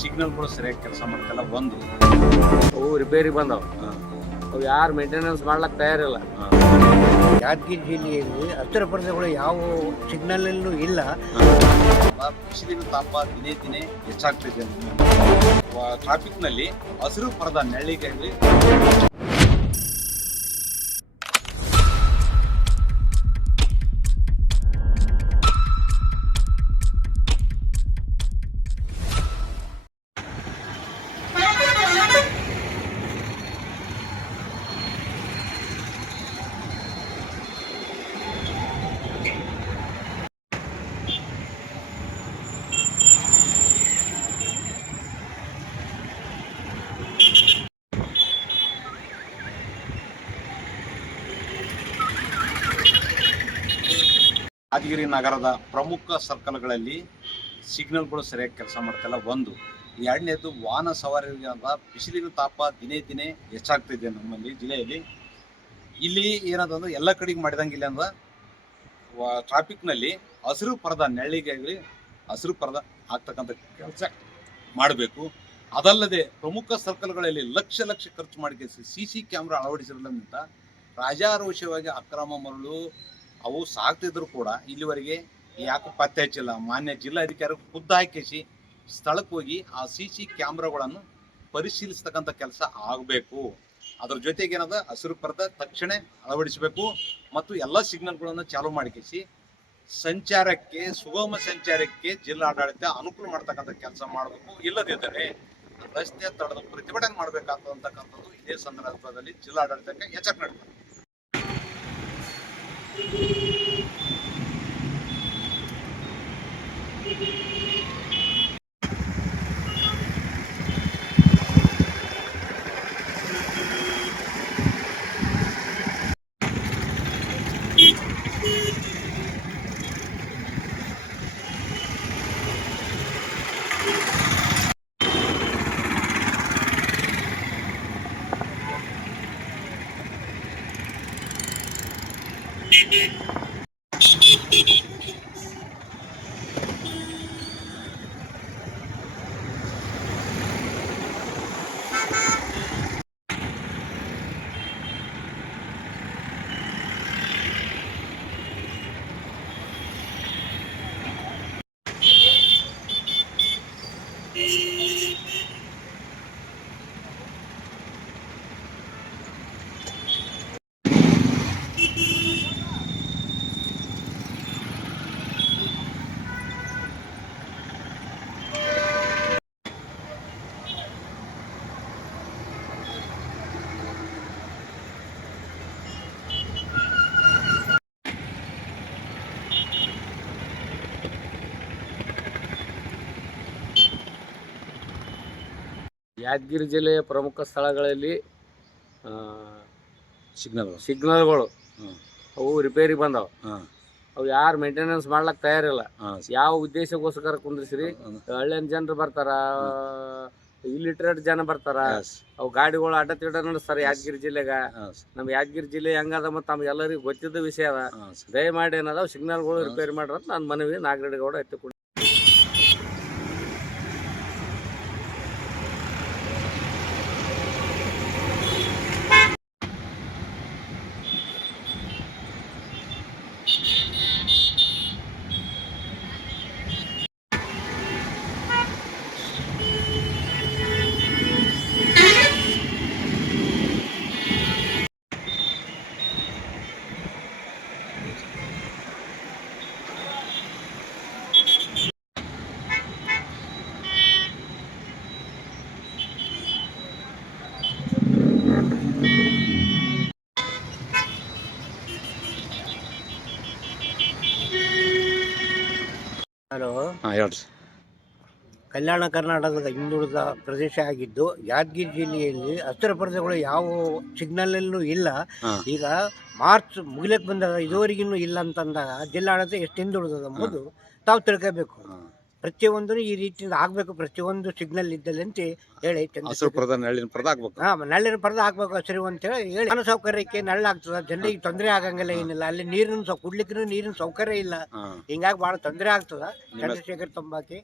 ಸಿಗ್ನಲ್ಗಳು ಸರಿಯಾಗಿ ಕೆಲಸ ಮಾಡ್ತಿಲ್ಲ. ಒಂದು ಅವು ರಿಪೇರಿ ಬಂದವು, ಅವು ಯಾರು ಮೇಂಟೆನೆನ್ಸ್ ಮಾಡ್ಲಕ್ಕೆ ತಯಾರಿಲ್ಲ. ಯಾದಗಿರಿ ಜಿಲ್ಲೆಯಲ್ಲಿ ಹಸಿರು ಪರದೆಗಳು ಯಾವ ಸಿಗ್ನಲ್ಲೂ ಇಲ್ಲ. ಬಿಸಿಲಿನ ತಾಪ ದಿನೇ ದಿನೇ ಹೆಚ್ಚಾಗ್ತಿದೆ. ಟ್ರಾಫಿಕ್ ನಲ್ಲಿ ಹಸಿರು ಪರದ ನೆರಳಿಗಾಗಿ ಯಾದಗಿರಿ ನಗರದ ಪ್ರಮುಖ ಸರ್ಕಲ್ಗಳಲ್ಲಿ ಸಿಗ್ನಲ್ಗಳು ಸರಿಯಾಗಿ ಕೆಲಸ ಮಾಡ್ತಿಲ್ಲ. ಒಂದು. ಎರಡನೇದು ವಾಹನ ಸವಾರರಿಗೆ ಬಿಸಿಲಿನ ತಾಪ ದಿನೇ ದಿನೇ ಹೆಚ್ಚಾಗ್ತಿದೆ ನಮ್ಮಲ್ಲಿ ಜಿಲ್ಲೆಯಲ್ಲಿ. ಇಲ್ಲಿ ಏನಂತಂದ್ರೆ ಎಲ್ಲ ಕಡೆಗೆ ಮಾಡಿದಂಗಿಲ್ಲ ಅಂದ್ರೆ ಟ್ರಾಫಿಕ್ನಲ್ಲಿ ಹಸಿರು ಪರದ ನೆರಳಿಗಾಗಿ ಹಸಿರು ಪರದ ಆಗ್ತಕ್ಕಂಥ ಕೆಲಸ ಮಾಡಬೇಕು. ಅದಲ್ಲದೆ ಪ್ರಮುಖ ಸರ್ಕಲ್ಗಳಲ್ಲಿ ಲಕ್ಷ ಲಕ್ಷ ಖರ್ಚು ಮಾಡಿ CC ಕ್ಯಾಮ್ರಾ ಅಳವಡಿಸಿರೋದ್ರಿಂದ ರಾಜಾರೋಷವಾಗಿ ಅಕ್ರಮ ಮರಳು ಅವು ಸಾಗ್ತಿದ್ರು ಕೂಡ ಇಲ್ಲಿವರೆಗೆ ಯಾಕೆ ಪತ್ತೆ ಹಚ್ಚಿಲ್ಲ. ಮಾನ್ಯ ಜಿಲ್ಲಾಧಿಕಾರಿ ಖುದ್ದು ಹಾಕಿಸಿ ಸ್ಥಳಕ್ಕೆ ಹೋಗಿ ಆ CC ಕ್ಯಾಮ್ರಾಗಳನ್ನು ಪರಿಶೀಲಿಸ್ತಕ್ಕಂಥ ಕೆಲಸ ಆಗಬೇಕು. ಅದ್ರ ಜೊತೆಗೆ ಏನದ ಹಸಿರು ಪರದ ತಕ್ಷಣ ಅಳವಡಿಸಬೇಕು ಮತ್ತು ಎಲ್ಲ ಸಿಗ್ನಲ್ಗಳನ್ನು ಚಾಲೂ ಮಾಡಿಸಿ ಸಂಚಾರಕ್ಕೆ ಸುಗಮ ಸಂಚಾರಕ್ಕೆ ಜಿಲ್ಲಾಡಳಿತ ಅನುಕೂಲ ಮಾಡ್ತಕ್ಕಂಥ ಕೆಲಸ ಮಾಡಬೇಕು. ಇಲ್ಲದಿದ್ದರೆ ರಸ್ತೆ ತಡೆದು ಪ್ರತಿಭಟನೆ ಮಾಡಬೇಕಾಗ್ತಕ್ಕಂಥದ್ದು ಇದೇ ಸಂದರ್ಭದಲ್ಲಿ ಜಿಲ್ಲಾಡಳಿತಕ್ಕೆ ಎಚ್ಚರಿಕೆ ನೀಡಬೇಕು. ಯಾದಗಿರಿ ಜಿಲ್ಲೆಯ ಪ್ರಮುಖ ಸ್ಥಳಗಳಲ್ಲಿ ಸಿಗ್ನಲ್ಗಳು ಅವು ರಿಪೇರಿ ಬಂದವು, ಅವು ಯಾರು ಮೇಂಟೆನೆನ್ಸ್ ಮಾಡ್ಲಕ್ಕೆ ತಯಾರಿಲ್ಲ. ಯಾವ ಉದ್ದೇಶಕ್ಕೋಸ್ಕರ ಕುಂದ್ರಿಸ್ರಿ, ಹಳ್ಳಿಯ ಜನರು ಬರ್ತಾರ, ಇಲ್ಲಿಟ್ರೇಟ್ ಜನ ಬರ್ತಾರ, ಅವು ಗಾಡಿಗಳು ಅಡ್ಡ ತಿಡ್ಡ ನಡೆಸ್ತಾರ ಯಾದಗಿರಿ ಜಿಲ್ಲೆಗ. ನಮ್ಮ ಯಾದಗಿರಿ ಜಿಲ್ಲೆ ಹೆಂಗದ ಮತ್ತು ತಮ್ಗೆಲ್ಲರಿಗೂ ಗೊತ್ತಿದ್ದ ವಿಷಯ ಅದ. ದಯಮಾಡಿ ಏನದ ಸಿಗ್ನಲ್ಗಳು ರಿಪೇರಿ ಮಾಡ್ರಂತ ನನ್ನ ಮನವಿ ನಾಗರೆಡ್ಡಿಗೌಡ ಎತ್ತಿಕೊಂಡು. ಹಲೋ, ಹೇಳ್ರಿ. ಕಲ್ಯಾಣ ಕರ್ನಾಟಕದ ಹಿಂದುಳಿದ ಪ್ರದೇಶ ಆಗಿದ್ದು ಯಾದಗಿರಿ ಜಿಲ್ಲೆಯಲ್ಲಿ ಹಸಿರು ಪರದೆಗಳು ಯಾವ ಸಿಗ್ನಲ್ಲೂ ಇಲ್ಲ. ಈಗ ಮಾರ್ಚ್ ಮುಗಿಲಕ್ಕೆ ಬಂದಾಗ ಇದುವರೆಗೂ ಇಲ್ಲ ಅಂತಂದಾಗ ಜಿಲ್ಲಾಡಳಿತ ಎಷ್ಟು ಹಿಂದುಳಿದದ ಎಂಬುದು ತಾವು ತಿಳ್ಕೋಬೇಕು. ಪ್ರತಿಯೊಂದು ಈ ರೀತಿಯಿಂದ ಆಗಬೇಕು, ಪ್ರತಿಯೊಂದು ಸಿಗ್ನಲ್ ಇದ್ದಲ್ಲಿ ಅಂತ ಹೇಳಿ ನೆರಳಿನ ಪರದ ಹಾಕ್ಬೇಕು ಹಸಿರು ಅಂತೇಳಿ ಹೇಳಿ. ಜನ ಸೌಕರ್ಯಕ್ಕೆ ನೆರಳಾಗ್ತದ, ಜನರಿಗೆ ತೊಂದರೆ ಆಗಂಗಿಲ್ಲ, ಏನಿಲ್ಲ. ಅಲ್ಲಿ ನೀರಿನ ಕುಡ್ಲಿಕ್ಕೂ ನೀರಿನ ಸೌಕರ್ಯ ಇಲ್ಲ, ಹಿಂಗಾಗಿ ಭಾಳ ತೊಂದರೆ ಆಗ್ತದ. ಚಂದ್ರಶೇಖರ್ ತಂಬಾಕಿ.